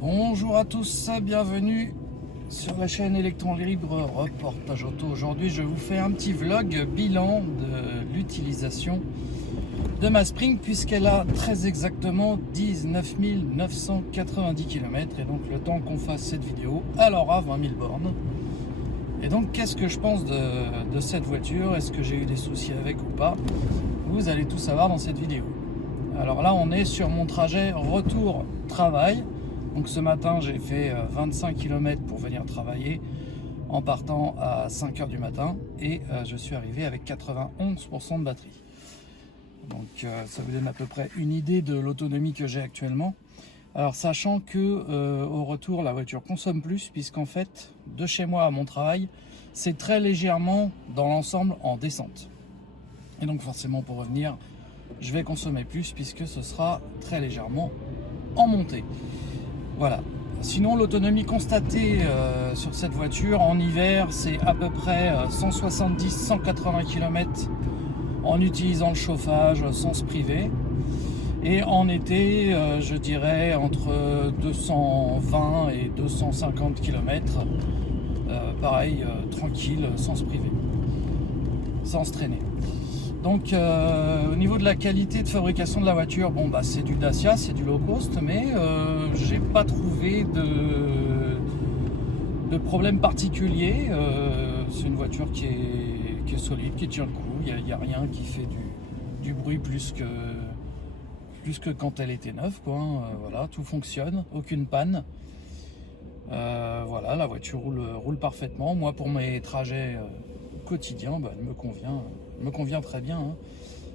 Bonjour à tous, bienvenue sur la chaîne Électron Libre Reportage Auto. Aujourd'hui je vous fais un petit vlog bilan de l'utilisation de ma Spring, puisqu'elle a très exactement 19 990 km, et donc le temps qu'on fasse cette vidéo, elle aura 20 000 bornes. Et donc qu'est-ce que je pense de cette voiture? Est-ce que j'ai eu des soucis avec ou pas? Vous allez tout savoir dans cette vidéo. Alors là on est sur mon trajet retour travail. Donc ce matin j'ai fait 25 km pour venir travailler en partant à 5 h du matin, et je suis arrivé avec 91% de batterie. Donc ça vous donne à peu près une idée de l'autonomie que j'ai actuellement. Alors sachant que au retour la voiture consomme plus, puisqu'en fait de chez moi à mon travail c'est très légèrement dans l'ensemble en descente. Et donc forcément pour revenir je vais consommer plus, puisque ce sera très légèrement en montée. Voilà. Sinon l'autonomie constatée sur cette voiture en hiver, c'est à peu près 170-180 km en utilisant le chauffage sans se priver. Et en été, je dirais entre 220 et 250 km, pareil, tranquille, sans se priver, sans se traîner. Donc au niveau de la qualité de fabrication de la voiture, bon bah c'est du Dacia, c'est du low cost, mais j'ai pas trouvé de problème particulier. C'est une voiture qui est solide, qui tient le coup. Il n'y a rien qui fait du bruit plus que quand elle était neuve, quoi. Voilà, tout fonctionne, aucune panne. Voilà, la voiture roule parfaitement. Moi, pour mes trajets quotidiens, bah, elle me convient très bien, hein.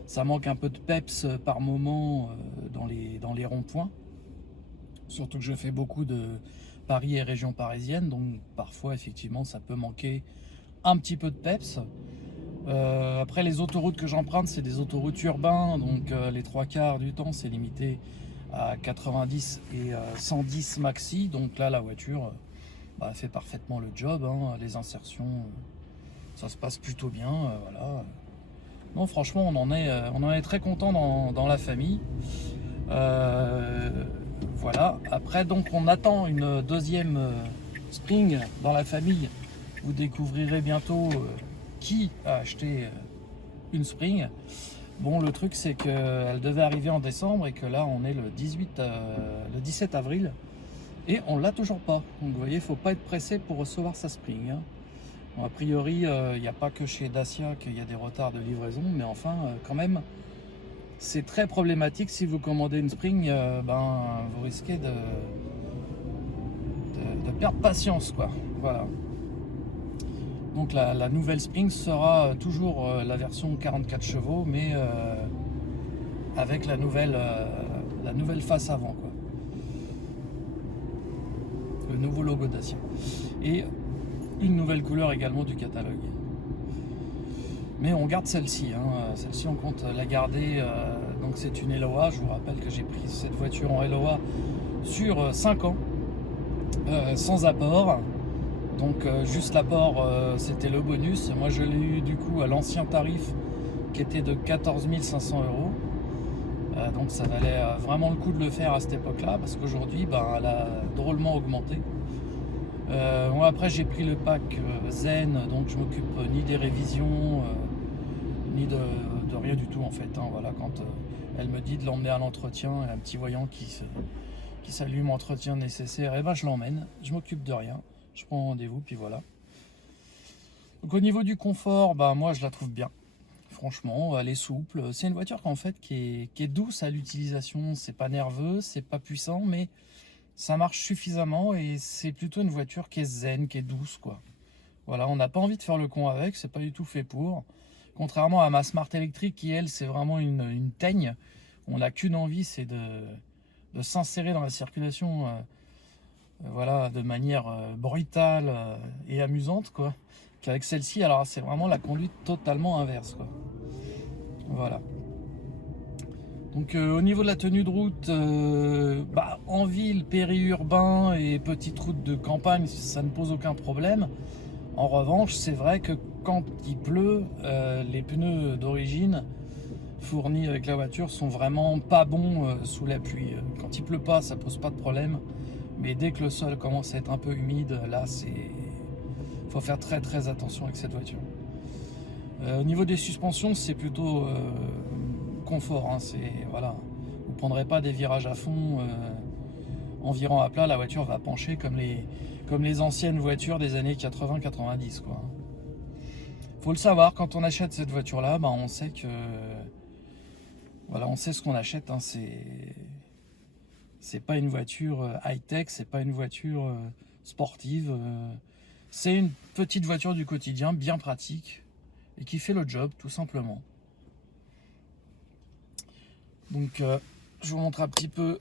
Ça manque un peu de peps par moment dans les ronds-points, surtout que je fais beaucoup de Paris et région parisienne, donc parfois effectivement ça peut manquer un petit peu de peps. Après, les autoroutes que j'emprunte, c'est des autoroutes urbaines, donc les trois quarts du temps c'est limité à 90 et 110 maxi. Donc là la voiture bah, fait parfaitement le job, hein. Les insertions, ça se passe plutôt bien, voilà. Non, franchement on en est très content dans la famille. Voilà. Après, donc on attend une deuxième Spring dans la famille. Vous découvrirez bientôt qui a acheté une Spring. Bon, le truc c'est qu'elle devait arriver en décembre, et que là on est le 17 avril et on l'a toujours pas. Donc vous voyez, il faut pas être pressé pour recevoir sa Spring, hein. Bon, a priori, il n'y a pas que chez Dacia qu'il y a des retards de livraison, mais enfin quand même c'est très problématique. Si vous commandez une Spring, vous risquez de perdre patience, quoi. Voilà. Donc la nouvelle Spring sera toujours la version 44 chevaux, mais avec la nouvelle face avant, quoi. Le nouveau logo Dacia. Et une nouvelle couleur également du catalogue. Mais on garde celle-ci, hein. Celle-ci on compte la garder. Donc c'est une Eloa. Je vous rappelle que j'ai pris cette voiture en Eloa sur 5 ans, sans apport. Donc juste l'apport, c'était le bonus. Moi je l'ai eu du coup à l'ancien tarif qui était de 14 500 €. Donc ça valait vraiment le coup de le faire à cette époque-là, parce qu'aujourd'hui elle a drôlement augmenté. Bon, après j'ai pris le pack Zen, donc je m'occupe ni des révisions ni de rien du tout en fait, hein. Voilà, quand elle me dit de l'emmener à l'entretien, un petit voyant qui s'allume, entretien nécessaire, et ben je l'emmène, je m'occupe de rien, je prends rendez-vous, puis voilà. Donc au niveau du confort, moi je la trouve bien. Franchement, elle est souple. C'est une voiture qu'en fait qui est douce à l'utilisation. C'est pas nerveux, c'est pas puissant, mais ça marche suffisamment, et c'est plutôt une voiture qui est zen, qui est douce, quoi. Voilà, on n'a pas envie de faire le con avec, c'est pas du tout fait pour. Contrairement à ma Smart électrique qui, elle, c'est vraiment une teigne. On n'a qu'une envie, c'est de s'insérer dans la circulation, voilà, de manière brutale et amusante, quoi. Qu'avec celle-ci, alors c'est vraiment la conduite totalement inverse, quoi. Voilà. Donc au niveau de la tenue de route, en ville, périurbain et petite route de campagne, ça ne pose aucun problème. En revanche, c'est vrai que quand il pleut, les pneus d'origine fournis avec la voiture sont vraiment pas bons sous la pluie. Quand il pleut pas, ça pose pas de problème, Mais dès que le sol commence à être un peu humide, là, faut faire très très attention avec cette voiture. Au niveau des suspensions, c'est plutôt confort. Hein, voilà. Vous ne prendrez pas des virages à fond en virant à plat, la voiture va pencher comme les anciennes voitures des années 80-90, quoi. Faut le savoir, quand on achète cette voiture-là, bah, on sait que voilà, on sait ce qu'on achète. Hein, c'est pas une voiture high-tech, c'est pas une voiture sportive. C'est une petite voiture du quotidien, bien pratique et qui fait le job, tout simplement. Donc, je vous montre un petit peu.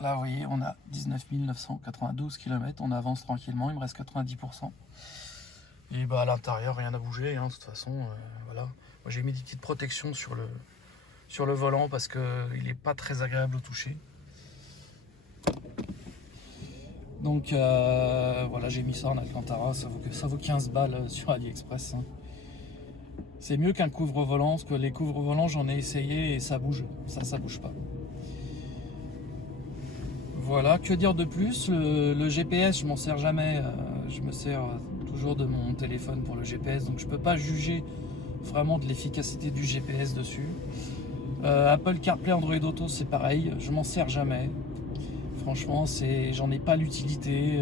Là, vous voyez, on a 19 992 km. On avance tranquillement, il me reste 90%. Et bah, à l'intérieur, rien n'a bougé. Hein, de toute façon, voilà. Moi, j'ai mis des petites protections sur le volant parce qu'il n'est pas très agréable au toucher. Donc, voilà, j'ai mis ça en Alcantara. Ça vaut 15 balles sur AliExpress. Hein. C'est mieux qu'un couvre-volant, parce que les couvre-volants, j'en ai essayé et ça bouge. Ça bouge pas. Voilà, que dire de plus? Le GPS, je m'en sers jamais. Je me sers toujours de mon téléphone pour le GPS, donc je peux pas juger vraiment de l'efficacité du GPS dessus. Apple CarPlay, Android Auto, c'est pareil. Je m'en sers jamais. Franchement, j'en ai pas l'utilité.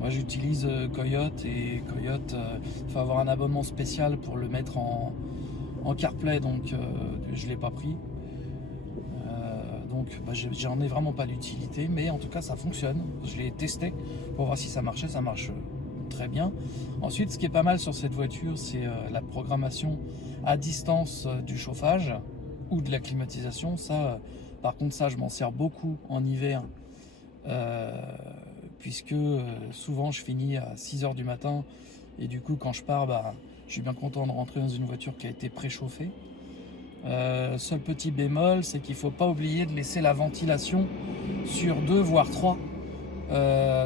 Moi, j'utilise Coyote et Coyote, il faut avoir un abonnement spécial pour le mettre en CarPlay, donc je l'ai pas pris. Donc j'en ai vraiment pas l'utilité, mais en tout cas ça fonctionne. Je l'ai testé pour voir si ça marchait, ça marche très bien. Ensuite, ce qui est pas mal sur cette voiture, c'est la programmation à distance du chauffage ou de la climatisation. Ça, par contre, ça je m'en sers beaucoup en hiver, puisque souvent je finis à 6h du matin et du coup quand je pars, je suis bien content de rentrer dans une voiture qui a été préchauffée. Seul petit bémol, c'est qu'il ne faut pas oublier de laisser la ventilation sur 2 voire 3,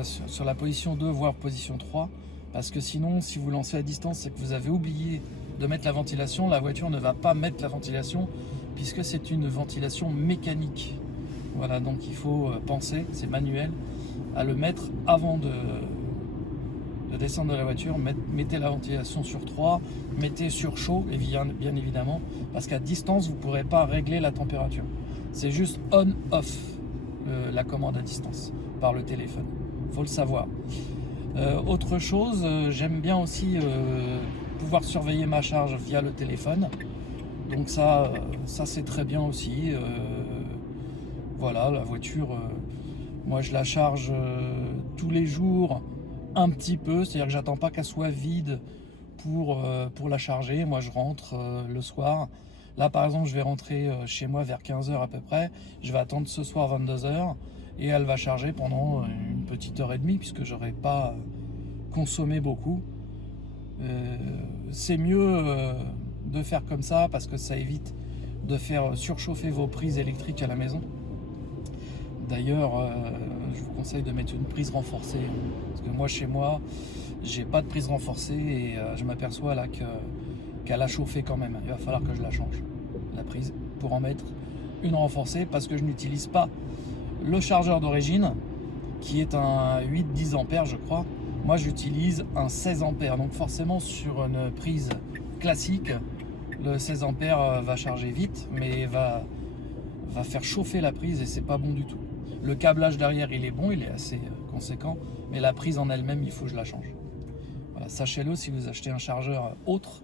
sur la position 2 voire position 3, parce que sinon, si vous lancez à distance et que vous avez oublié de mettre la ventilation, la voiture ne va pas mettre la ventilation puisque c'est une ventilation mécanique. Voilà, donc il faut penser, c'est manuel, à le mettre avant de descendre de la voiture. Mettez la ventilation sur 3, mettez sur chaud, bien évidemment, parce qu'à distance, vous ne pourrez pas régler la température. C'est juste on-off, la commande à distance, par le téléphone. Il faut le savoir. Autre chose, j'aime bien aussi pouvoir surveiller ma charge via le téléphone. Donc ça c'est très bien aussi. Voilà, la voiture, moi je la charge tous les jours, un petit peu, c'est-à-dire que j'attends pas qu'elle soit vide pour la charger. Moi je rentre le soir. Là par exemple je vais rentrer chez moi vers 15h à peu près. Je vais attendre ce soir 22h et elle va charger pendant une petite heure et demie puisque j'aurai pas consommé beaucoup. C'est mieux de faire comme ça parce que ça évite de faire surchauffer vos prises électriques à la maison. D'ailleurs, je vous conseille de mettre une prise renforcée parce que moi chez moi j'ai pas de prise renforcée et je m'aperçois là qu'elle a chauffé quand même. Il va falloir que je la change, la prise, pour en mettre une renforcée parce que je n'utilise pas le chargeur d'origine qui est un 8-10 ampères je crois. Moi j'utilise un 16 ampères, donc forcément sur une prise classique le 16 ampères va charger vite mais va faire chauffer la prise et c'est pas bon du tout. Le câblage derrière il est bon, il est assez conséquent, mais la prise en elle-même il faut que je la change. Voilà, sachez-le, si vous achetez un chargeur autre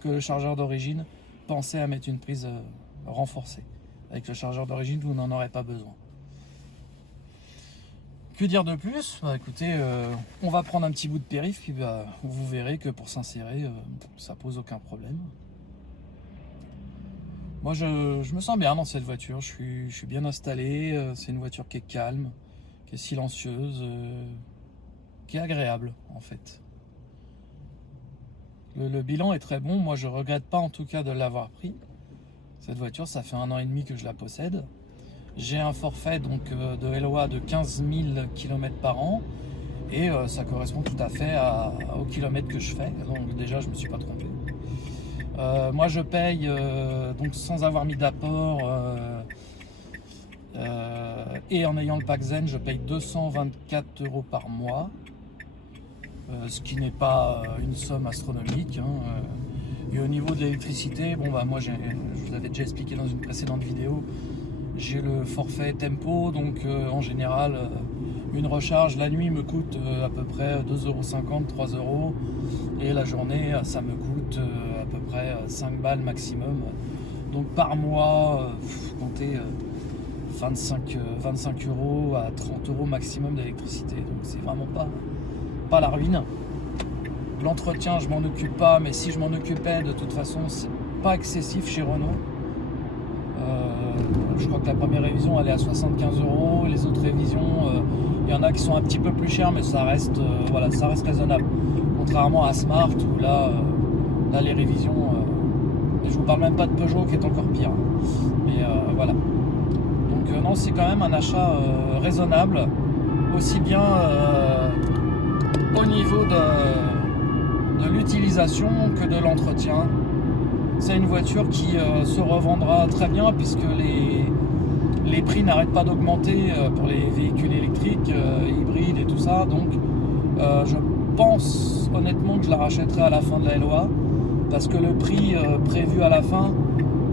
que le chargeur d'origine, pensez à mettre une prise renforcée. Avec le chargeur d'origine vous n'en aurez pas besoin. Que dire de plus? Écoutez, on va prendre un petit bout de périph, puis vous verrez que pour s'insérer, ça pose aucun problème. Moi, je me sens bien dans cette voiture, je suis bien installé, c'est une voiture qui est calme, qui est silencieuse, qui est agréable en fait. Le bilan est très bon, moi je regrette pas en tout cas de l'avoir pris. Cette voiture, ça fait 1 an et demi que je la possède. J'ai un forfait donc de LOA de 15 000 km par an et ça correspond tout à fait aux kilomètres que je fais, donc déjà je me suis pas trompé. Moi je paye donc sans avoir mis d'apport et en ayant le pack Zen, je paye 224 € par mois, ce qui n'est pas une somme astronomique, hein. Et au niveau de l'électricité, bon bah moi je vous l'avais déjà expliqué dans une précédente vidéo, j'ai le forfait Tempo, donc en général une recharge la nuit me coûte à peu près 2,50 €, 3 €, et la journée ça me coûte à peu près 5 balles maximum. Donc par mois, comptez 25 € à 30 € maximum d'électricité, donc c'est vraiment pas la ruine. L'entretien, je m'en occupe pas, mais si je m'en occupais, de toute façon, c'est pas excessif chez Renault. Je crois que la première révision elle est à 75 €, les autres révisions, il y en a qui sont un petit peu plus chères, mais ça reste, voilà, ça reste raisonnable. Contrairement à Smart, où là les révisions, et je vous parle même pas de Peugeot qui est encore pire. Mais voilà. Donc non, c'est quand même un achat raisonnable, aussi bien au niveau de l'utilisation que de l'entretien. C'est une voiture qui se revendra très bien, puisque les prix n'arrêtent pas d'augmenter pour les véhicules électriques, hybrides et tout ça. Donc je pense honnêtement que je la rachèterai à la fin de la LOA, parce que le prix prévu à la fin,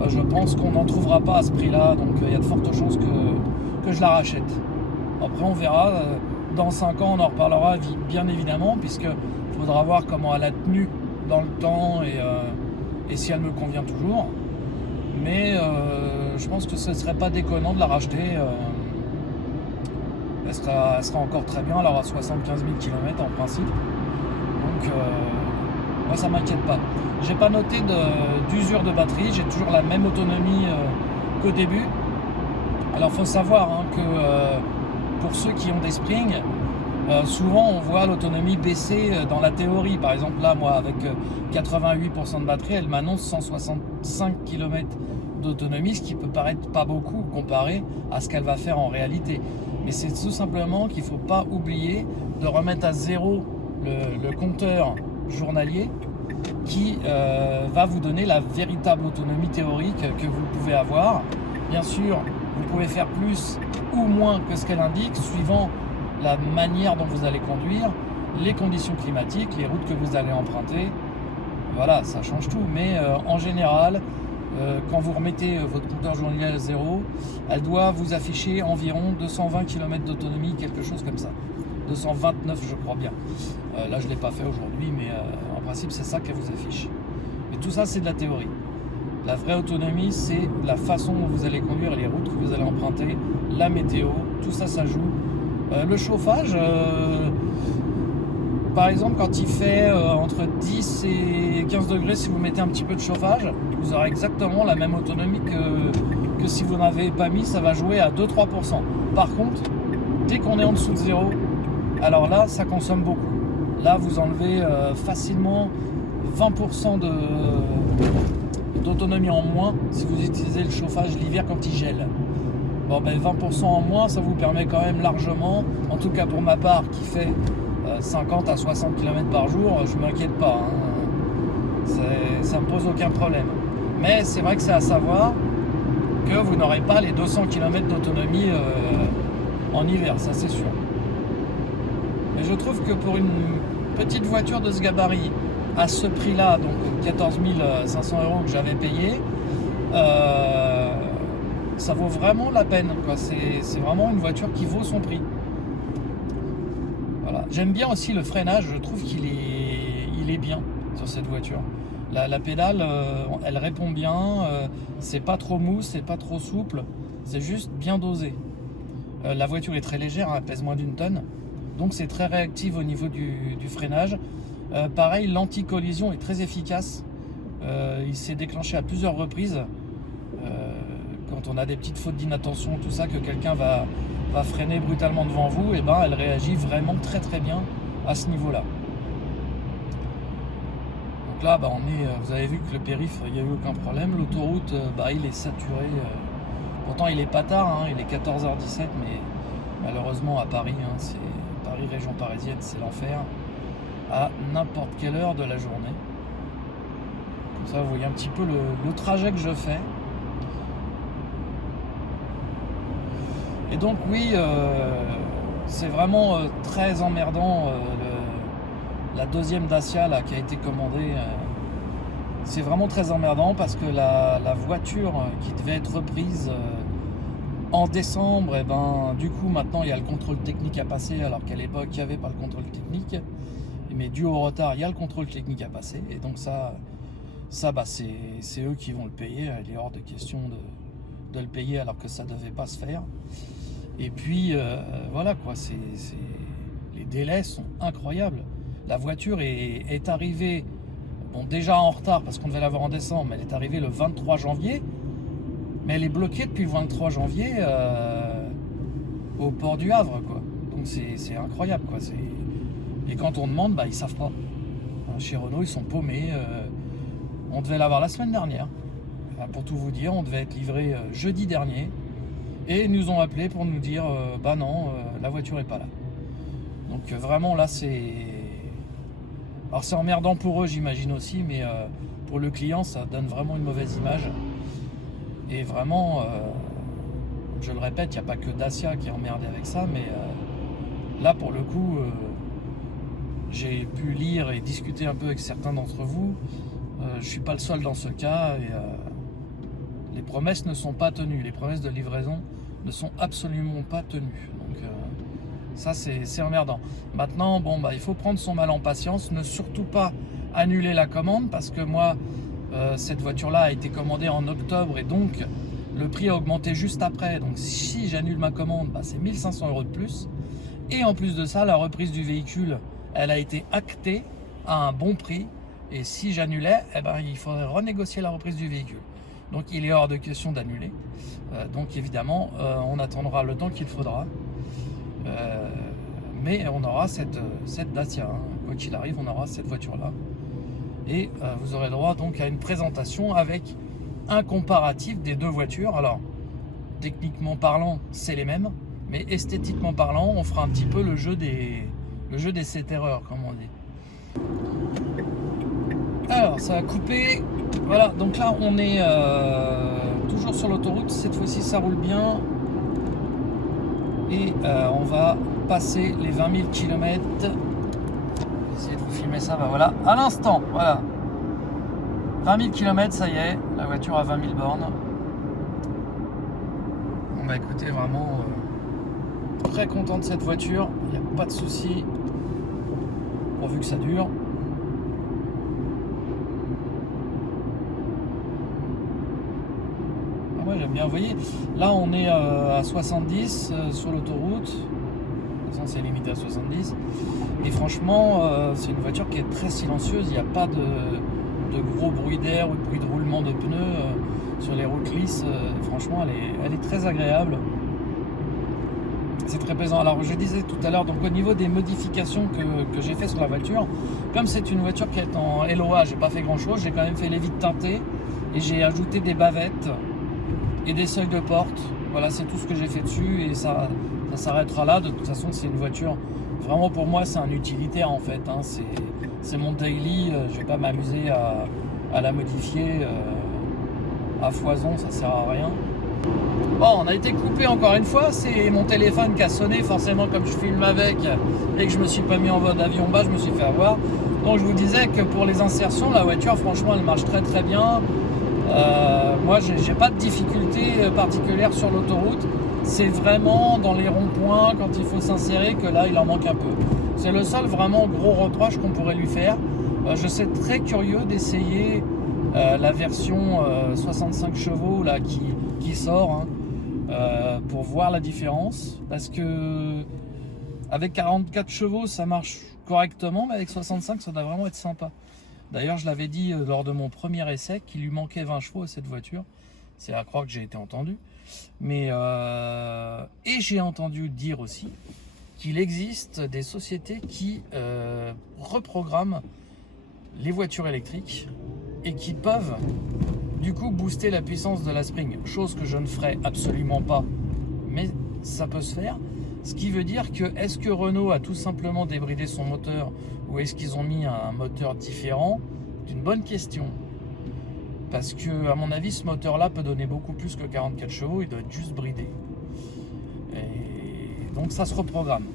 je pense qu'on n'en trouvera pas à ce prix-là. Donc il y a de fortes chances que je la rachète. Après on verra. Dans 5 ans, on en reparlera bien évidemment, puisqu'il faudra voir comment elle a tenu dans le temps et si elle me convient toujours. Mais je pense que ce ne serait pas déconnant de la racheter. Elle sera encore très bien, elle aura 75 000 km en principe. Donc moi ça m'inquiète pas. J'ai pas noté d'usure de batterie, j'ai toujours la même autonomie qu'au début. Alors il faut savoir que pour ceux qui ont des springs, souvent on voit l'autonomie baisser dans la théorie. Par exemple là, moi avec 88% de batterie, elle m'annonce 165 km d'autonomie, ce qui peut paraître pas beaucoup comparé à ce qu'elle va faire en réalité. Mais c'est tout simplement qu'il ne faut pas oublier de remettre à zéro le compteur journalier qui va vous donner la véritable autonomie théorique que vous pouvez avoir. Bien sûr, vous pouvez faire plus ou moins que ce qu'elle indique, suivant la manière dont vous allez conduire, les conditions climatiques, les routes que vous allez emprunter. Voilà, ça change tout. Mais en général, quand vous remettez votre compteur journalier à zéro, elle doit vous afficher environ 220 km d'autonomie, quelque chose comme ça. 229, je crois bien. Là, je ne l'ai pas fait aujourd'hui, mais en principe, c'est ça qu'elle vous affiche. Mais tout ça, c'est de la théorie. La vraie autonomie, c'est la façon dont vous allez conduire, les routes que vous allez emprunter, la météo, tout ça, ça joue. Le chauffage, par exemple, quand il fait entre 10 et 15 degrés, si vous mettez un petit peu de chauffage, vous aurez exactement la même autonomie que si vous n'avez pas mis, ça va jouer à 2-3%. Par contre, dès qu'on est en dessous de zéro, alors là, ça consomme beaucoup. Là, vous enlevez facilement 20% d'autonomie en moins si vous utilisez le chauffage l'hiver quand il gèle. Bon, ben 20% en moins, ça vous permet quand même largement, en tout cas pour ma part qui fait 50 à 60 km par jour, je ne m'inquiète pas, ça ne me pose aucun problème. Mais c'est vrai que c'est à savoir que vous n'aurez pas les 200 km d'autonomie en hiver, ça c'est sûr. Mais je trouve que pour une petite voiture de ce gabarit, à ce prix-là, donc 14 500 € que j'avais payé, ça vaut vraiment la peine, quoi. C'est vraiment une voiture qui vaut son prix. Voilà. J'aime bien aussi le freinage, je trouve qu'il est bien sur cette voiture. La pédale, elle répond bien, c'est pas trop mou, c'est pas trop souple, c'est juste bien dosé. La voiture est très légère, elle pèse moins d'1 tonne, donc c'est très réactif au niveau du freinage. Pareil, l'anti-collision est très efficace, il s'est déclenché à plusieurs reprises. Quand on a des petites fautes d'inattention, tout ça, que quelqu'un va freiner brutalement devant vous, et ben elle réagit vraiment très très bien à ce niveau-là. Donc là, vous avez vu que le périph', il n'y a eu aucun problème. L'autoroute, il est saturé. Pourtant, il est pas tard, il est 14h17, mais malheureusement à Paris, c'est Paris, région parisienne, c'est l'enfer. À n'importe quelle heure de la journée. Comme ça, vous voyez un petit peu le trajet que je fais. Et donc oui, c'est vraiment très emmerdant la deuxième Dacia là, qui a été commandée. C'est vraiment très emmerdant parce que la voiture qui devait être reprise en décembre, et ben, du coup maintenant il y a le contrôle technique à passer, alors qu'à l'époque il n'y avait pas le contrôle technique. Mais dû au retard, il y a le contrôle technique à passer. Et donc ça bah, c'est eux qui vont le payer. Il est hors de question de le payer alors que ça ne devait pas se faire. Et puis voilà quoi, les délais sont incroyables. La voiture est arrivée, bon, déjà en retard parce qu'on devait l'avoir en décembre, mais elle est arrivée le 23 janvier. Mais elle est bloquée depuis le 23 janvier au port du Havre, quoi. Donc c'est incroyable, quoi. Et quand on demande, bah, ils savent pas. Chez Renault, ils sont paumés. On devait l'avoir la semaine dernière. Pour tout vous dire, on devait être livré jeudi dernier. Et ils nous ont appelé pour nous dire bah non, la voiture est pas là. Donc vraiment là c'est... Alors c'est emmerdant pour eux j'imagine aussi, mais pour le client ça donne vraiment une mauvaise image. Et vraiment, je le répète, il n'y a pas que Dacia qui est emmerdé avec ça, mais là pour le coup, j'ai pu lire et discuter un peu avec certains d'entre vous. Je ne suis pas le seul dans ce cas. Et, les promesses ne sont pas tenues, les promesses de livraison ne sont absolument pas tenues. Donc ça c'est emmerdant. Maintenant, bon, bah, il faut prendre son mal en patience, ne surtout pas annuler la commande parce que moi, cette voiture-là a été commandée en octobre et donc le prix a augmenté juste après. Donc si j'annule ma commande, bah, c'est 1 500 € de plus. Et en plus de ça, la reprise du véhicule, elle a été actée à un bon prix. Et si j'annulais, eh ben, il faudrait renégocier la reprise du véhicule. Donc il est hors de question d'annuler. Donc évidemment, on attendra le temps qu'il faudra. Mais on aura cette Dacia. Hein. Quoi qu'il arrive, on aura cette voiture-là. Et vous aurez droit donc à une présentation avec un comparatif des deux voitures. Alors, techniquement parlant, c'est les mêmes. Mais esthétiquement parlant, on fera un petit peu le jeu des 7 erreurs, comme on dit. Alors, ça a coupé. Voilà, donc là, on est toujours sur l'autoroute. Cette fois-ci, ça roule bien. Et on va passer les 20 000 km. Je vais essayer de vous filmer ça. Ben voilà, à l'instant, voilà. 20 000 km, ça y est. La voiture a 20 000 bornes. Bon, bah écoutez, vraiment très content de cette voiture. Il n'y a pas de souci. Pourvu que ça dure. Ouais, j'aime bien, vous voyez, là on est à 70 sur l'autoroute, de toute façon c'est limité à 70, et franchement c'est une voiture qui est très silencieuse, il n'y a pas de gros bruit d'air ou de bruit de roulement de pneus sur les routes lisses, franchement elle est très agréable, c'est très plaisant. Alors je disais tout à l'heure, donc au niveau des modifications que j'ai fait sur la voiture, comme c'est une voiture qui est en LOA, j'ai pas fait grand chose, j'ai quand même fait les vitres teintées et j'ai ajouté des bavettes et des seuils de porte. Voilà, c'est tout ce que j'ai fait dessus et ça s'arrêtera là. De toute façon, c'est une voiture, vraiment pour moi, c'est un utilitaire en fait. Hein. C'est mon daily, je vais pas m'amuser à la modifier à foison, ça sert à rien. Bon, on a été coupé encore une fois, c'est mon téléphone qui a sonné, forcément comme je filme avec et que je me suis pas mis en mode avion bas, je me suis fait avoir. Donc je vous disais que pour les insertions, la voiture, franchement, elle marche très très bien. Moi j'ai pas de difficulté particulière sur l'autoroute, c'est vraiment dans les ronds-points quand il faut s'insérer que là il en manque un peu. C'est le seul vraiment gros reproche qu'on pourrait lui faire. Je serais très curieux d'essayer la version 65 chevaux là, qui sort hein, pour voir la différence, parce que avec 44 chevaux ça marche correctement, mais avec 65 ça doit vraiment être sympa. D'ailleurs, je l'avais dit lors de mon premier essai qu'il lui manquait 20 chevaux à cette voiture. C'est à croire que j'ai été entendu. Mais et j'ai entendu dire aussi qu'il existe des sociétés qui reprogramment les voitures électriques et qui peuvent du coup booster la puissance de la spring. Chose que je ne ferai absolument pas, mais ça peut se faire. Ce qui veut dire que, est-ce que Renault a tout simplement débridé son moteur ou est-ce qu'ils ont mis un moteur différent? C'est une bonne question. Parce que, à mon avis, ce moteur-là peut donner beaucoup plus que 44 chevaux, il doit être juste bridé. Et Donc ça se reprogramme.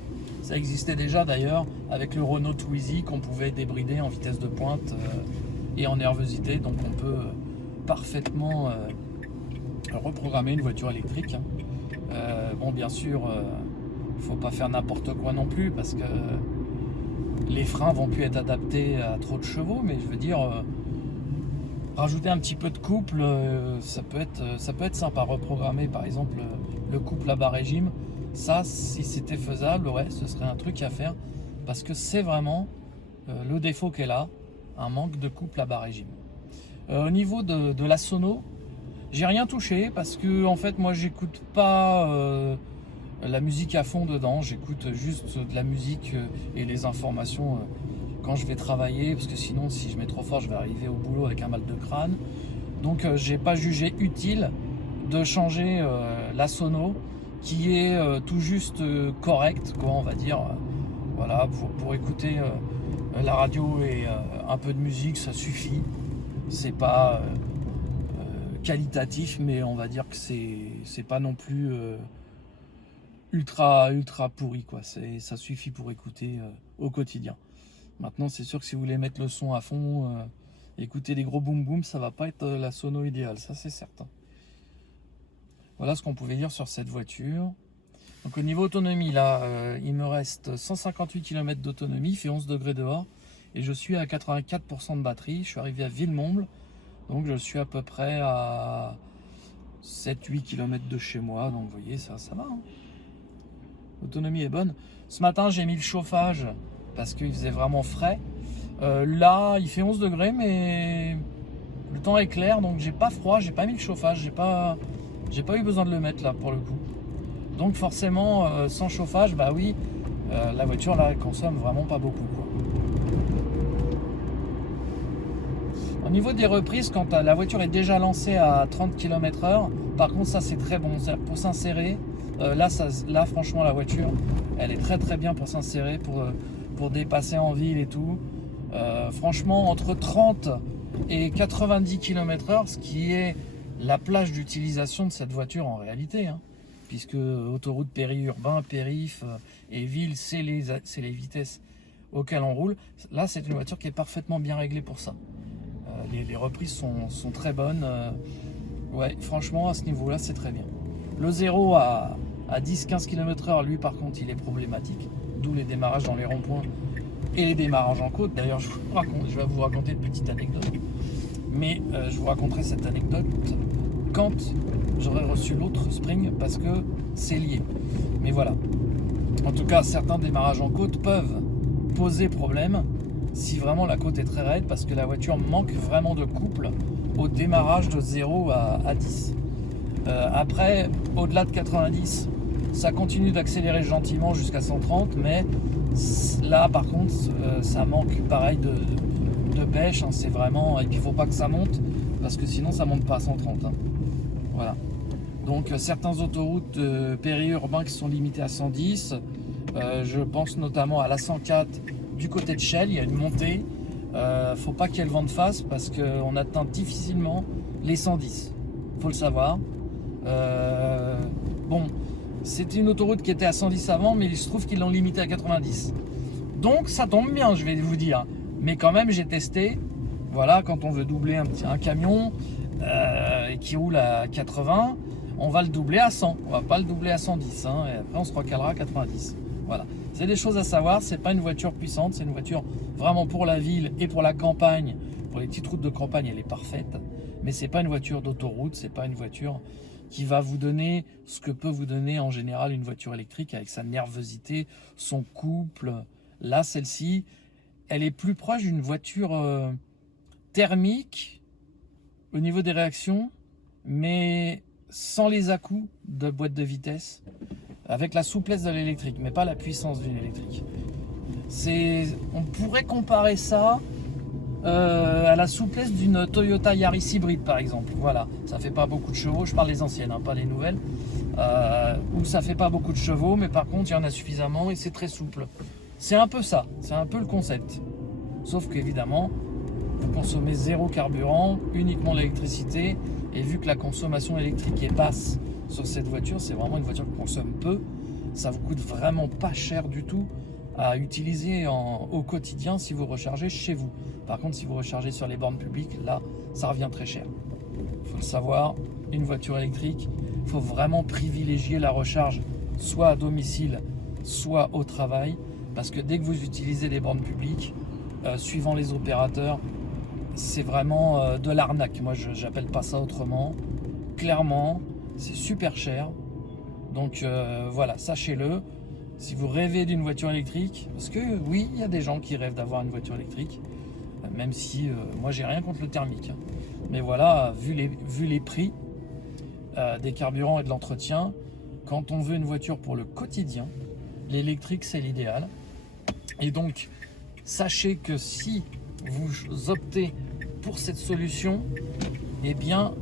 Ça existait déjà d'ailleurs avec le Renault Twizy qu'on pouvait débrider en vitesse de pointe et en nervosité. Donc on peut parfaitement reprogrammer une voiture électrique. Bon, bien sûr, il ne faut pas faire n'importe quoi non plus parce que les freins vont plus être adaptés à trop de chevaux, mais je veux dire, rajouter un petit peu de couple, ça peut être sympa. Reprogrammer par exemple le couple à bas régime, ça, si c'était faisable, ouais, ce serait un truc à faire parce que c'est vraiment le défaut qu'elle a, un manque de couple à bas régime. Au niveau de la sono, j'ai rien touché parce que en fait moi j'écoute pas la musique à fond dedans, j'écoute juste de la musique et les informations quand je vais travailler, parce que sinon si je mets trop fort je vais arriver au boulot avec un mal de crâne. Donc j'ai pas jugé utile de changer la sono qui est tout juste correcte, quoi, on va dire. Voilà, pour écouter la radio et un peu de musique, ça suffit. C'est pas qualitatif, mais on va dire que c'est pas non plus ultra pourri, quoi. Ça suffit pour écouter au quotidien. Maintenant, c'est sûr que si vous voulez mettre le son à fond, écouter des gros boom boom, ça va pas être la sono idéale, ça c'est certain. Voilà ce qu'on pouvait dire sur cette voiture. Donc au niveau autonomie, là, il me reste 158 km d'autonomie, il fait 11 degrés dehors, et je suis à 84% de batterie. Je suis arrivé à Villemomble, donc je suis à peu près à 7-8 km de chez moi, donc vous voyez, ça va. Hein. L'autonomie est bonne. Ce matin, j'ai mis le chauffage parce qu'il faisait vraiment frais. Là, il fait 11 degrés, mais le temps est clair, donc j'ai pas froid, j'ai pas mis le chauffage, j'ai pas eu besoin de le mettre là pour le coup. Donc forcément, sans chauffage, bah oui, la voiture là, elle consomme vraiment pas beaucoup, quoi. Au niveau des reprises, quand la voiture est déjà lancée à 30 km/h, par contre ça c'est très bon. Pour s'insérer, là franchement la voiture, elle est très bien pour s'insérer, pour dépasser en ville et tout. Franchement, entre 30 et 90 km/h, ce qui est la plage d'utilisation de cette voiture en réalité, hein, puisque autoroute périurbain, périph et ville, c'est les vitesses auxquelles on roule. Là, c'est une voiture qui est parfaitement bien réglée pour ça. Les reprises sont très bonnes. Ouais, franchement, à ce niveau-là, c'est très bien. Le 0 à 10-15 km/h, lui, par contre, il est problématique. D'où les démarrages dans les ronds-points et les démarrages en côte. D'ailleurs, je vais vous raconter une petite anecdote. Mais je vous raconterai cette anecdote quand j'aurai reçu l'autre Spring, parce que c'est lié. Mais voilà. En tout cas, certains démarrages en côte peuvent poser problème si vraiment la côte est très raide, parce que la voiture manque vraiment de couple au démarrage de 0 à 10. Après, au-delà de 90, ça continue d'accélérer gentiment jusqu'à 130, mais là par contre ça manque pareil de pêche, hein, c'est vraiment, et puis il faut pas que ça monte parce que sinon ça monte pas à 130, hein. Voilà, donc certains autoroutes périurbains qui sont limitées à 110, je pense notamment à la 104 du côté de Chelles, il y a une montée, faut pas qu'il y ait le vent de face parce qu'on atteint difficilement les 110, faut le savoir. Bon, c'était une autoroute qui était à 110 avant, mais il se trouve qu'ils l'ont limitée à 90. Donc ça tombe bien, je vais vous dire. Mais quand même, j'ai testé. Voilà, quand on veut doubler un camion qui roule à 80, on va le doubler à 100. On va pas le doubler à 110. Hein, et après, on se recalera à 90. Voilà. C'est des choses à savoir. C'est pas une voiture puissante. C'est une voiture vraiment pour la ville et pour la campagne. Pour les petites routes de campagne, elle est parfaite. Mais c'est pas une voiture d'autoroute. C'est pas une voiture qui va vous donner ce que peut vous donner en général une voiture électrique avec sa nervosité, son couple. Là, celle-ci, elle est plus proche d'une voiture thermique au niveau des réactions, mais sans les à-coups de boîte de vitesse, avec la souplesse de l'électrique, mais pas la puissance d'une électrique. On pourrait comparer ça à la souplesse d'une Toyota Yaris hybride par exemple. Voilà, ça fait pas beaucoup de chevaux, je parle des anciennes, hein, pas les nouvelles, où ça fait pas beaucoup de chevaux, mais par contre il y en a suffisamment et c'est très souple. C'est un peu ça, c'est un peu le concept. Sauf qu'évidemment, vous consommez zéro carburant, uniquement l'électricité, et vu que la consommation électrique est basse sur cette voiture, c'est vraiment une voiture qui consomme peu, ça vous coûte vraiment pas cher du tout à utiliser au quotidien si vous rechargez chez vous. Par contre, si vous rechargez sur les bornes publiques, là, ça revient très cher. Il faut le savoir, une voiture électrique, il faut vraiment privilégier la recharge soit à domicile, soit au travail, parce que dès que vous utilisez les bornes publiques, suivant les opérateurs, c'est vraiment de l'arnaque. Moi, je n'appelle pas ça autrement. Clairement, c'est super cher. Donc voilà, sachez-le. Si vous rêvez d'une voiture électrique, parce que oui, il y a des gens qui rêvent d'avoir une voiture électrique, même si moi j'ai rien contre le thermique. Mais voilà, vu les prix des carburants et de l'entretien, quand on veut une voiture pour le quotidien, l'électrique c'est l'idéal. Et donc, sachez que si vous optez pour cette solution, eh bien,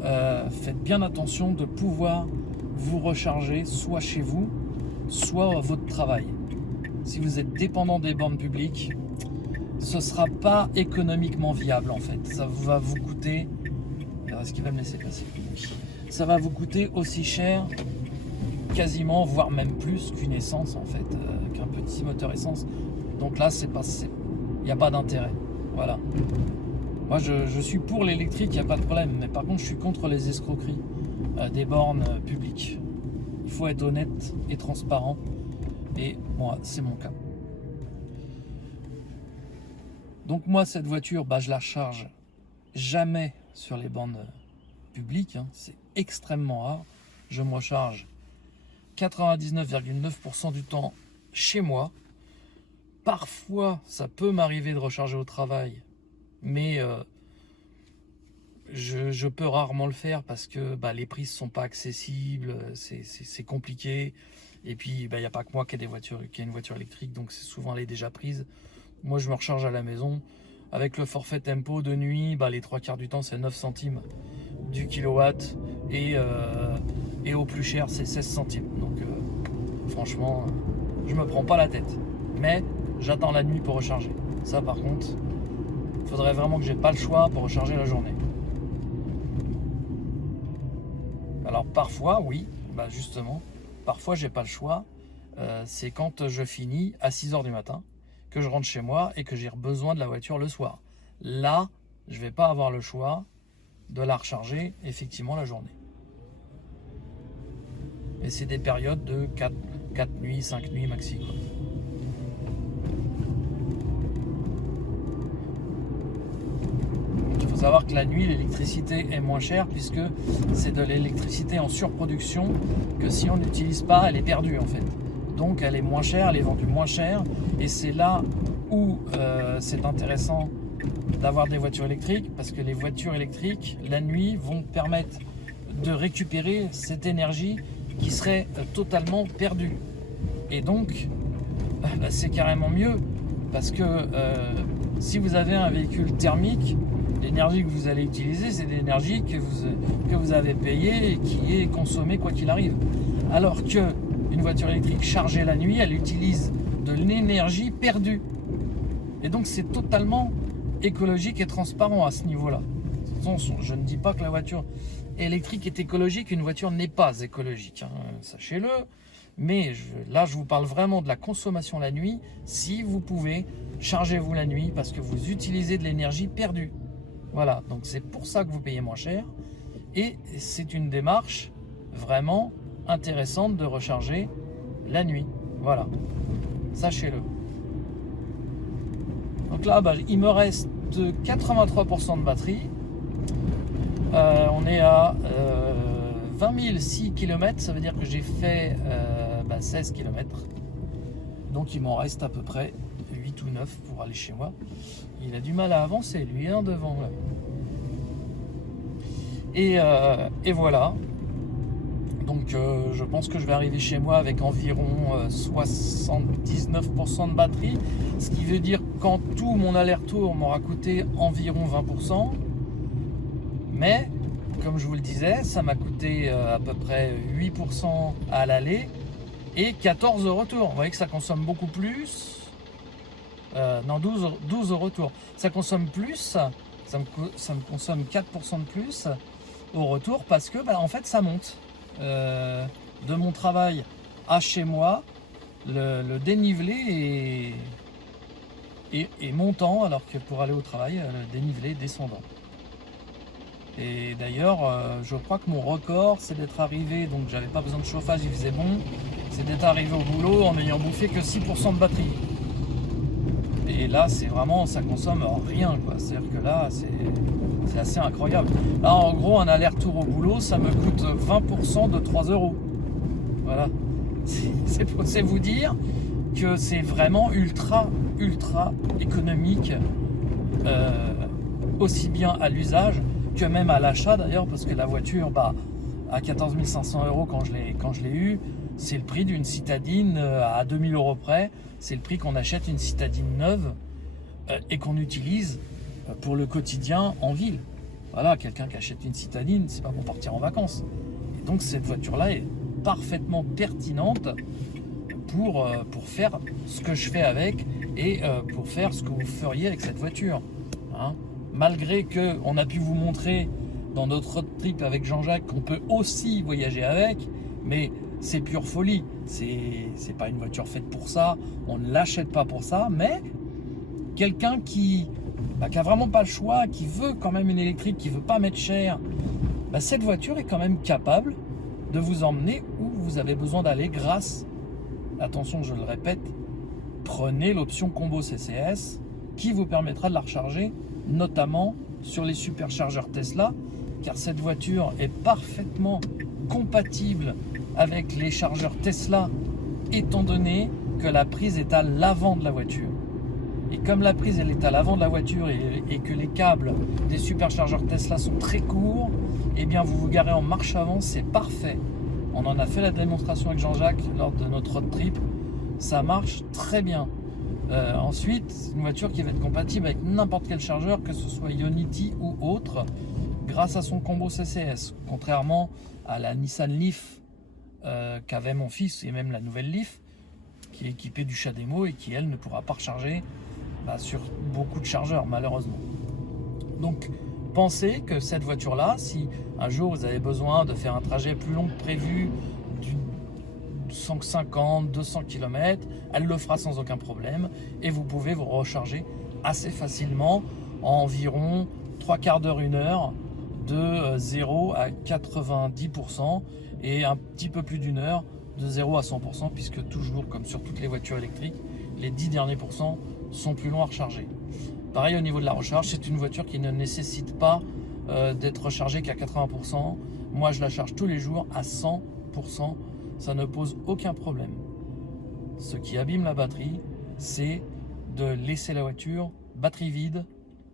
faites bien attention de pouvoir vous recharger soit chez vous, soit à votre travail. Si vous êtes dépendant des bornes publiques, ce ne sera pas économiquement viable en fait. Ça va vous coûter... Est-ce qu'il va me laisser passer? Ça va vous coûter aussi cher, quasiment, voire même plus qu'une essence en fait, qu'un petit moteur essence. Donc là, il n'y a pas d'intérêt. Voilà. Moi, je suis pour l'électrique, il n'y a pas de problème. Mais par contre, je suis contre les escroqueries des bornes publiques. Il faut être honnête et transparent. Et moi, c'est mon cas. Donc moi, cette voiture, je la recharge jamais sur les bornes publiques. C'est extrêmement rare. Je me recharge 99,9% du temps chez moi. Parfois, ça peut m'arriver de recharger au travail, mais je peux rarement le faire parce que les prises ne sont pas accessibles, c'est compliqué. Et puis, il n'y a pas que moi qui a une voiture électrique, donc c'est souvent elle est déjà prise. Moi, je me recharge à la maison. Avec le forfait tempo de nuit, les 3/4 du temps, c'est 9 centimes du kilowatt. Et au plus cher, c'est 16 centimes. Donc, franchement, je me prends pas la tête. Mais j'attends la nuit pour recharger. Ça, par contre, il faudrait vraiment que j'ai pas le choix pour recharger la journée. Alors, parfois, oui, justement, parfois, j'ai pas le choix. C'est quand je finis à 6h du matin, que je rentre chez moi et que j'ai besoin de la voiture le soir. Là, je vais pas avoir le choix de la recharger effectivement la journée. Et c'est des périodes de 4 nuits, 5 nuits maxi, quoi. Il faut savoir que la nuit, l'électricité est moins chère puisque c'est de l'électricité en surproduction que si on n'utilise pas, elle est perdue en fait. Donc elle est moins chère, elle est vendue moins chère et c'est là où c'est intéressant d'avoir des voitures électriques parce que les voitures électriques, la nuit, vont permettre de récupérer cette énergie qui serait totalement perdue. Et donc, c'est carrément mieux parce que si vous avez un véhicule thermique, l'énergie que vous allez utiliser, c'est l'énergie que vous avez payée et qui est consommée quoi qu'il arrive. Alors que une voiture électrique chargée la nuit, elle utilise de l'énergie perdue. Et donc c'est totalement écologique et transparent à ce niveau-là. Je ne dis pas que la voiture électrique est écologique, une voiture n'est pas écologique, sachez-le. Mais là, je vous parle vraiment de la consommation la nuit. Si vous pouvez, chargez-vous la nuit parce que vous utilisez de l'énergie perdue. Voilà, donc c'est pour ça que vous payez moins cher. Et c'est une démarche vraiment intéressante de recharger la nuit. Voilà, sachez-le. Donc là, il me reste 83% de batterie. On est à 20 006 km, ça veut dire que j'ai fait 16 km. Donc il m'en reste à peu près 8 ou 9 pour aller chez moi. Il a du mal à avancer, lui, devant. Là. Et voilà. Donc je pense que je vais arriver chez moi avec environ 79% de batterie. Ce qui veut dire qu'en tout, mon aller-retour m'aura coûté environ 20%. Mais, comme je vous le disais, ça m'a coûté à peu près 8% à l'aller et 14 au retour. Vous voyez que ça consomme beaucoup plus. 12 au retour. Ça consomme plus, ça me consomme 4% de plus au retour parce que en fait ça monte. De mon travail à chez moi, le dénivelé est montant, alors que pour aller au travail, le dénivelé est descendant. Et d'ailleurs, je crois que mon record, c'est d'être arrivé, donc j'avais pas besoin de chauffage, il faisait bon, c'est d'être arrivé au boulot en n'ayant bouffé que 6% de batterie. Et là, c'est vraiment, ça consomme rien, quoi. C'est-à-dire que là, c'est assez incroyable. Là, en gros, un aller-retour au boulot, ça me coûte 20% de 3 euros. Voilà. C'est vous dire que c'est vraiment ultra économique, aussi bien à l'usage que même à l'achat d'ailleurs, parce que la voiture, à 14 500 euros quand je l'ai eu, c'est le prix d'une citadine à 2000 euros près. C'est le prix qu'on achète une citadine neuve et qu'on utilise pour le quotidien en ville. Voilà, quelqu'un qui achète une citadine, c'est pas pour partir en vacances. Et donc cette voiture-là est parfaitement pertinente pour faire ce que je fais avec et pour faire ce que vous feriez avec cette voiture. Hein. Malgré qu'on a pu vous montrer dans notre road trip avec Jean-Jacques qu'on peut aussi voyager avec, mais c'est pure folie. C'est pas une voiture faite pour ça, on ne l'achète pas pour ça, mais quelqu'un qui a vraiment pas le choix, qui veut quand même une électrique, qui veut pas mettre cher, cette voiture est quand même capable de vous emmener où vous avez besoin d'aller grâce, attention je le répète, prenez l'option combo CCS qui vous permettra de la recharger, notamment sur les superchargeurs Tesla, car cette voiture est parfaitement compatible avec les chargeurs Tesla, étant donné que la prise est à l'avant de la voiture. Et comme la prise elle est à l'avant de la voiture et que les câbles des superchargeurs Tesla sont très courts, eh bien vous vous garez en marche avant, c'est parfait. On en a fait la démonstration avec Jean-Jacques lors de notre road trip, ça marche très bien. Ensuite, une voiture qui va être compatible avec n'importe quel chargeur, que ce soit Ionity ou autre, grâce à son combo CCS. Contrairement à la Nissan Leaf qu'avait mon fils, et même la nouvelle Leaf, qui est équipée du CHAdeMO et qui, elle, ne pourra pas recharger sur beaucoup de chargeurs, malheureusement. Donc, pensez que cette voiture-là, si un jour vous avez besoin de faire un trajet plus long que prévu, 150, 200 km, elle le fera sans aucun problème et vous pouvez vous recharger assez facilement en environ 3 quarts d'heure, 1 heure de 0 à 90% et un petit peu plus d'1 heure de 0 à 100% puisque toujours comme sur toutes les voitures électriques, les 10 derniers pourcents sont plus longs à recharger. Pareil au niveau de la recharge, c'est une voiture qui ne nécessite pas d'être rechargée qu'à 80%. Moi je la charge tous les jours à 100%. Ça ne pose aucun problème. Ce qui abîme la batterie, c'est de laisser la voiture batterie vide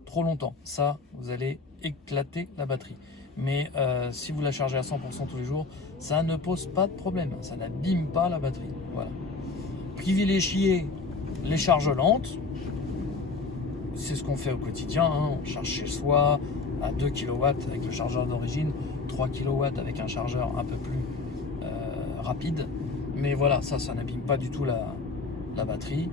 trop longtemps. Ça, vous allez éclater la batterie. Mais si vous la chargez à 100% tous les jours, ça ne pose pas de problème. Ça n'abîme pas la batterie. Voilà. Privilégiez les charges lentes. C'est ce qu'on fait au quotidien. On charge chez soi à 2 kW avec le chargeur d'origine, 3 kW avec un chargeur un peu plus rapide, mais voilà, ça n'abîme pas du tout la batterie.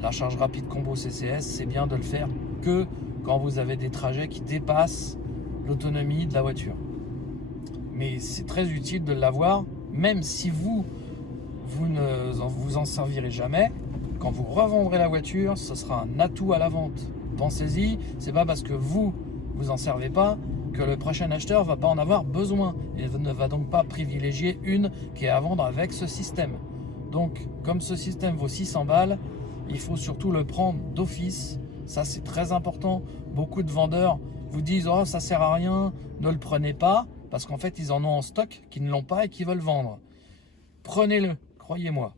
La charge rapide combo CCS, c'est bien de le faire que quand vous avez des trajets qui dépassent l'autonomie de la voiture. Mais c'est très utile de l'avoir, même si vous ne vous en servirez jamais. Quand vous revendrez la voiture, ce sera un atout à la vente. Pensez-y, c'est pas parce que vous en servez pas que le prochain acheteur va pas en avoir besoin et ne va donc pas privilégier une qui est à vendre avec ce système. Donc, comme ce système vaut 600 balles, il faut surtout le prendre d'office. Ça, c'est très important. Beaucoup de vendeurs vous disent « Oh, ça sert à rien, ne le prenez pas », parce qu'en fait, ils en ont en stock, qui ne l'ont pas et qui veulent vendre. Prenez-le, croyez-moi.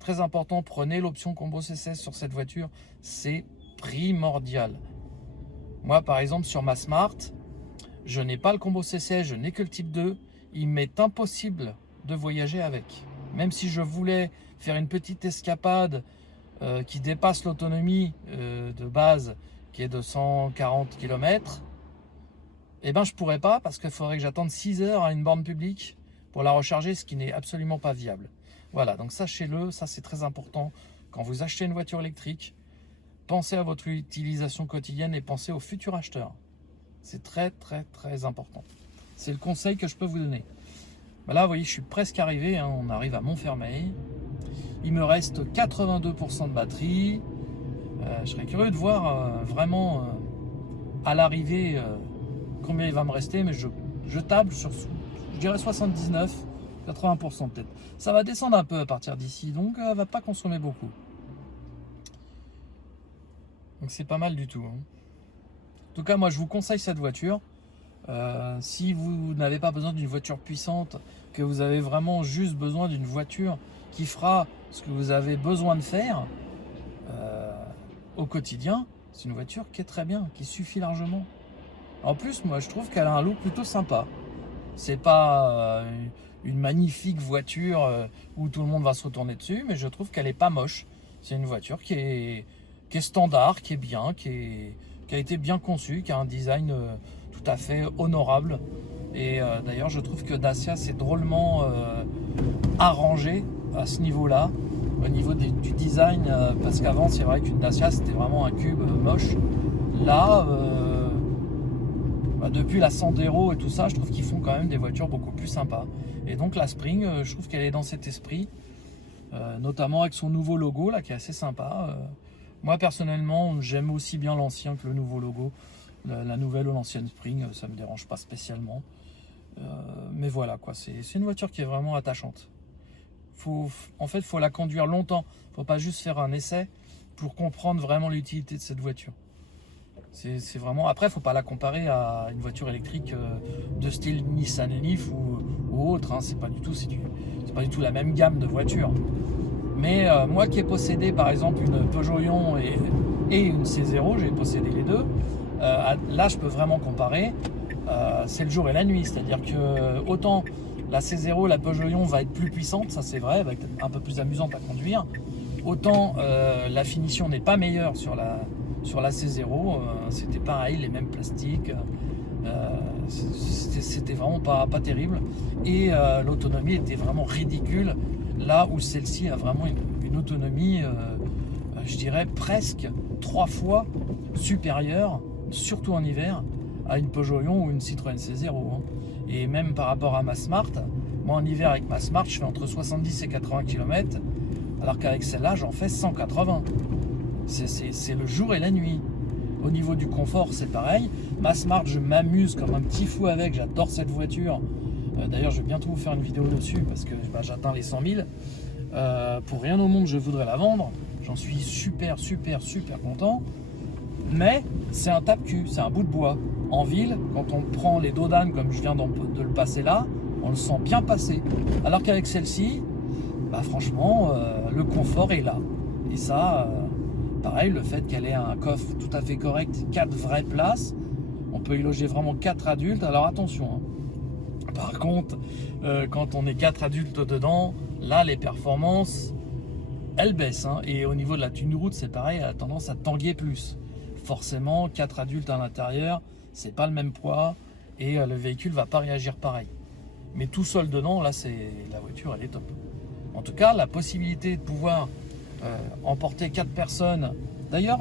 Très important, prenez l'option combo CCS sur cette voiture, c'est primordial. Moi, par exemple, sur ma Smart, je n'ai pas le combo CCS, je n'ai que le type 2. Il m'est impossible de voyager avec. Même si je voulais faire une petite escapade qui dépasse l'autonomie de base, qui est de 140 km, eh ben, je ne pourrais pas parce qu'il faudrait que j'attende 6 heures à une borne publique pour la recharger, ce qui n'est absolument pas viable. Voilà, donc sachez-le, ça c'est très important. Quand vous achetez une voiture électrique, pensez à votre utilisation quotidienne et pensez aux futurs acheteurs. C'est très important. C'est le conseil que je peux vous donner. Là, vous voyez, je suis presque arrivé. On arrive à Montfermeil. Il me reste 82% de batterie. Je serais curieux de voir vraiment à l'arrivée combien il va me rester, mais je table sur, je dirais 79, 80% peut-être. Ça va descendre un peu à partir d'ici, donc elle va pas consommer beaucoup. Donc c'est pas mal du tout. En tout cas, moi je vous conseille cette voiture. Si vous n'avez pas besoin d'une voiture puissante, que vous avez vraiment juste besoin d'une voiture qui fera ce que vous avez besoin de faire au quotidien, c'est une voiture qui est très bien, qui suffit largement. En plus, moi je trouve qu'elle a un look plutôt sympa. C'est pas une magnifique voiture où tout le monde va se retourner dessus, mais je trouve qu'elle est pas moche. C'est une voiture qui est standard, qui est bien, qui a été bien conçue, qui a un design tout à fait honorable. Et d'ailleurs, je trouve que Dacia s'est drôlement arrangé à ce niveau-là, au niveau du design, parce qu'avant, c'est vrai qu'une Dacia, c'était vraiment un cube moche. Là, depuis la Sandero et tout ça, je trouve qu'ils font quand même des voitures beaucoup plus sympas. Et donc la Spring, je trouve qu'elle est dans cet esprit, notamment avec son nouveau logo là, qui est assez sympa. Moi personnellement, j'aime aussi bien l'ancien que le nouveau logo. La nouvelle ou l'ancienne Spring, ça me dérange pas spécialement. Mais voilà quoi, c'est une voiture qui est vraiment attachante. En fait, il faut la conduire longtemps. Il ne faut pas juste faire un essai pour comprendre vraiment l'utilité de cette voiture. C'est vraiment. Après, il ne faut pas la comparer à une voiture électrique de style Nissan Leaf ou autre. Hein. C'est pas du tout la même gamme de voitures. Mais moi qui ai possédé par exemple une Peugeot Ion et une C0, j'ai possédé les deux. Là, je peux vraiment comparer. C'est le jour et la nuit. C'est-à-dire que autant la C0, la Peugeot Ion va être plus puissante, ça c'est vrai, elle va être un peu plus amusante à conduire. Autant la finition n'est pas meilleure sur la C0, c'était pareil, les mêmes plastiques, c'était vraiment pas terrible. Et l'autonomie était vraiment ridicule, là où celle-ci a vraiment une autonomie, je dirais presque 3 fois supérieure, surtout en hiver, à une Peugeot Ion ou une Citroën C0. Hein. Et même par rapport à ma Smart, moi en hiver avec ma Smart, je fais entre 70 et 80 km, alors qu'avec celle-là, j'en fais 180. C'est le jour et la nuit. Au niveau du confort, c'est pareil. Ma Smart, je m'amuse comme un petit fou avec, j'adore cette voiture. D'ailleurs, je vais bientôt vous faire une vidéo dessus parce que j'atteins les 100 000. Pour rien au monde, je voudrais la vendre. J'en suis super content. Mais c'est un tape-cul, c'est un bout de bois. En ville, quand on prend les dos d'âne comme je viens de le passer là, on le sent bien passer. Alors qu'avec celle-ci, franchement, le confort est là. Et ça, pareil, le fait qu'elle ait un coffre tout à fait correct, 4 vraies places, on peut y loger vraiment 4 adultes. Alors attention, hein. Par contre, quand on est 4 adultes dedans, là, les performances, elles baissent. Hein. Et au niveau de la tenue de route, c'est pareil, elle a tendance à tanguer plus. Forcément, 4 adultes à l'intérieur, c'est pas le même poids et le véhicule va pas réagir pareil. Mais tout seul dedans, là, la voiture, elle est top. En tout cas, la possibilité de pouvoir emporter 4 personnes. D'ailleurs,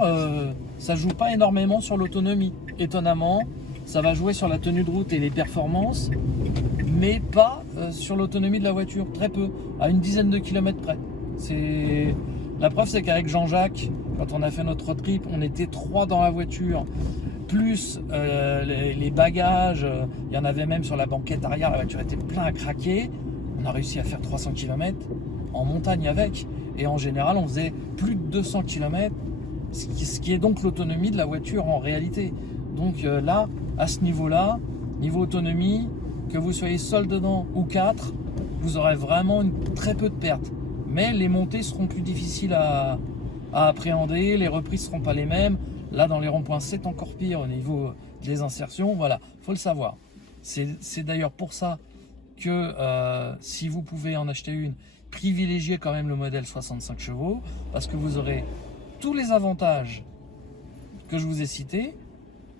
ça joue pas énormément sur l'autonomie. Étonnamment, ça va jouer sur la tenue de route et les performances, mais pas sur l'autonomie de la voiture. Très peu, à une dizaine de kilomètres près. La preuve, c'est qu'avec Jean-Jacques, quand on a fait notre road trip, on était 3 dans la voiture, plus les bagages, il y en avait même sur la banquette arrière, la voiture était plein à craquer. On a réussi à faire 300 km en montagne avec, et en général, on faisait plus de 200 km, ce qui est donc l'autonomie de la voiture en réalité. Donc là, à ce niveau-là, niveau autonomie, que vous soyez seul dedans ou 4, vous aurez vraiment très peu de pertes. Mais les montées seront plus difficiles à appréhender, les reprises ne seront pas les mêmes. Là, dans les ronds-points, c'est encore pire au niveau des insertions. Voilà, il faut le savoir. C'est d'ailleurs pour ça que si vous pouvez en acheter une, privilégiez quand même le modèle 65 chevaux, parce que vous aurez tous les avantages que je vous ai cités,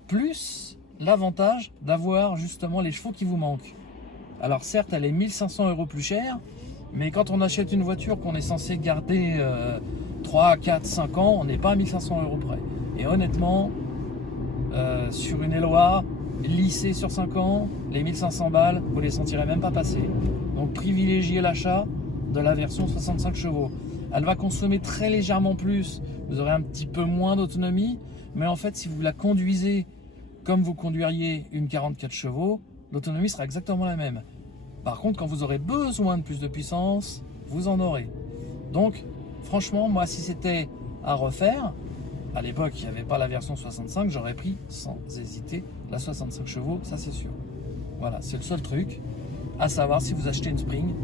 plus l'avantage d'avoir justement les chevaux qui vous manquent. Alors certes, elle est 1500 € plus chère, mais quand on achète une voiture qu'on est censé garder 3, 4, 5 ans, on n'est pas à 1500 € près. Et honnêtement, sur une Eloa lissée sur 5 ans, les 1500 balles, vous les sentirez même pas passer. Donc privilégiez l'achat de la version 65 chevaux. Elle va consommer très légèrement plus, vous aurez un petit peu moins d'autonomie, mais en fait, si vous la conduisez comme vous conduiriez une 44 chevaux, l'autonomie sera exactement la même. Par contre, quand vous aurez besoin de plus de puissance, vous en aurez. Donc, franchement, moi, si c'était à refaire, à l'époque, il n'y avait pas la version 65, j'aurais pris sans hésiter la 65 chevaux, ça c'est sûr. Voilà, c'est le seul truc. À savoir, si vous achetez une Spring,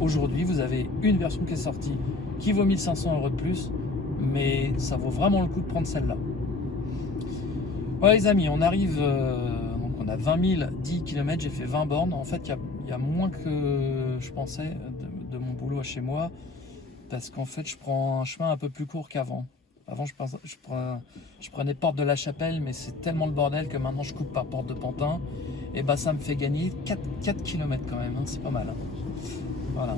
aujourd'hui, vous avez une version qui est sortie qui vaut 1 500 € de plus, mais ça vaut vraiment le coup de prendre celle-là. Voilà les amis, on arrive, donc on a 20 000, 10 km, j'ai fait 20 bornes. En fait, il y a moins que je pensais de mon boulot à chez moi, parce qu'en fait, je prends un chemin un peu plus court qu'avant. Avant, je prenais Porte de la Chapelle, mais c'est tellement le bordel que maintenant je coupe par Porte de Pantin. Et bah, ça me fait gagner 4 km quand même, hein, c'est pas mal. Hein. Voilà.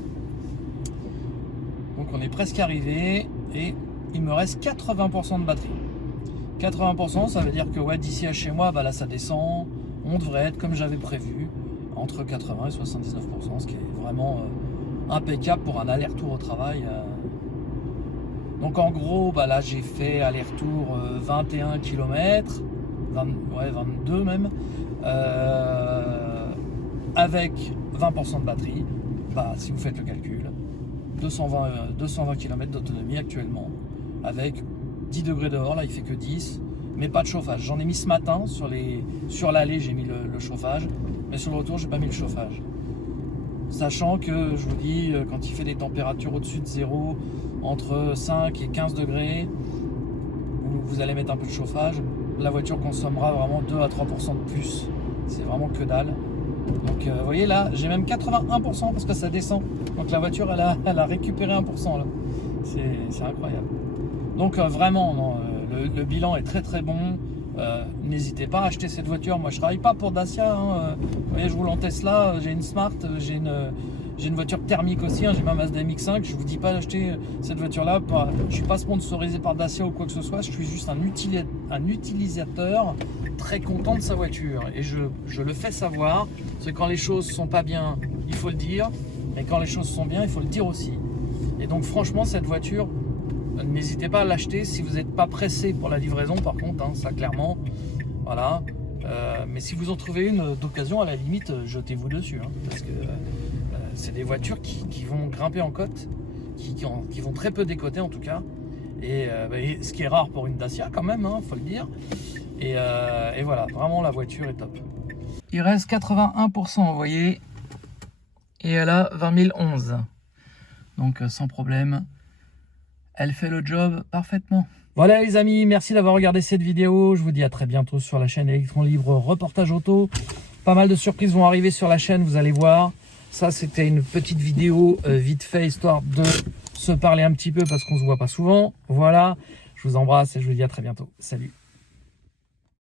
Donc on est presque arrivé et il me reste 80% de batterie. 80%, ça veut dire que ouais, d'ici à chez moi, bah là ça descend. On devrait être comme j'avais prévu, entre 80 et 79%, ce qui est vraiment impeccable pour un aller-retour au travail. Donc en gros, bah là j'ai fait aller-retour 21 km, 22 même, avec 20% de batterie. Bah, si vous faites le calcul, 220 km d'autonomie actuellement, avec 10 degrés dehors, là il fait que 10, mais pas de chauffage. J'en ai mis ce matin, sur l'allée j'ai mis le chauffage, mais sur le retour j'ai pas mis le chauffage. Sachant que, je vous dis, quand il fait des températures au-dessus de 0, entre 5 et 15 degrés, vous allez mettre un peu de chauffage, la voiture consommera vraiment 2 à 3% de plus. C'est vraiment que dalle. Donc vous voyez là, j'ai même 81% parce que ça descend. Donc la voiture, elle a récupéré 1% là. C'est incroyable. Donc vraiment, non, le bilan est très très bon. N'hésitez pas à acheter cette voiture. Moi je travaille pas pour Dacia, hein. Vous voyez, je roule en Tesla, j'ai une Smart, j'ai une voiture thermique aussi, hein. J'ai ma Mazda MX-5. Je vous dis pas d'acheter cette voiture là, je suis pas sponsorisé par Dacia ou quoi que ce soit, je suis juste un utilisateur très content de sa voiture et je le fais savoir. C'est quand les choses sont pas bien, il faut le dire, et quand les choses sont bien, il faut le dire aussi. Et donc franchement, cette voiture, n'hésitez pas à l'acheter si vous n'êtes pas pressé pour la livraison, par contre, hein, ça clairement, voilà. Mais si vous en trouvez une d'occasion, à la limite, jetez-vous dessus, hein, parce que c'est des voitures qui vont grimper en côte, qui vont très peu décoter en tout cas, et ce qui est rare pour une Dacia quand même, hein, faut le dire. Et voilà, vraiment la voiture est top. Il reste 81%, vous voyez, et elle a 20 011, donc sans problème. Elle fait le job parfaitement. Voilà les amis, merci d'avoir regardé cette vidéo. Je vous dis à très bientôt sur la chaîne Electron Libre Reportage Auto. Pas mal de surprises vont arriver sur la chaîne, vous allez voir. Ça, c'était une petite vidéo vite fait, histoire de se parler un petit peu parce qu'on se voit pas souvent. Voilà, je vous embrasse et je vous dis à très bientôt. Salut.